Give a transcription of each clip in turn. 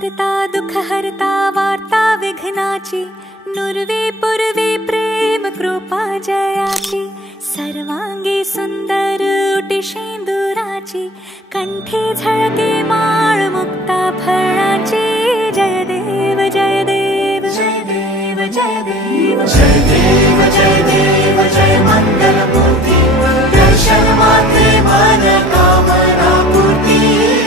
हरता दुख हरता वार्ता विघ्नाची, नुरवे पुरवे प्रेम कृपा जयाची, सर्वांगी सुंदर उटी शेंदुराची, कंठी झळके माळ मुक्ता फळाची। जय देव जय देव जय देव जय देव जय देव जय देव जय मंगल मूर्ती, दर्शन मात्रे मन कामना पूर्ती।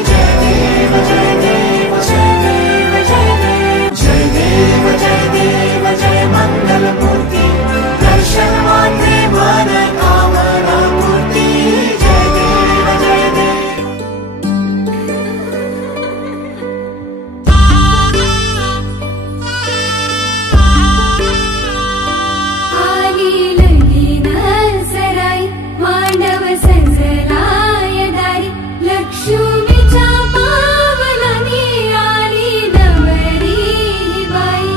जय देव जय देव जय देव जय देव जय देव जय देव जय मंगल मूर्ती, दर्शन मात्रे मन कामना पूर्ती। जय देव जय देव। आली लंगी नसराई मांडव संजलाय दारी, लक्ष्मीच्या पावलानी आली नवरी बाई।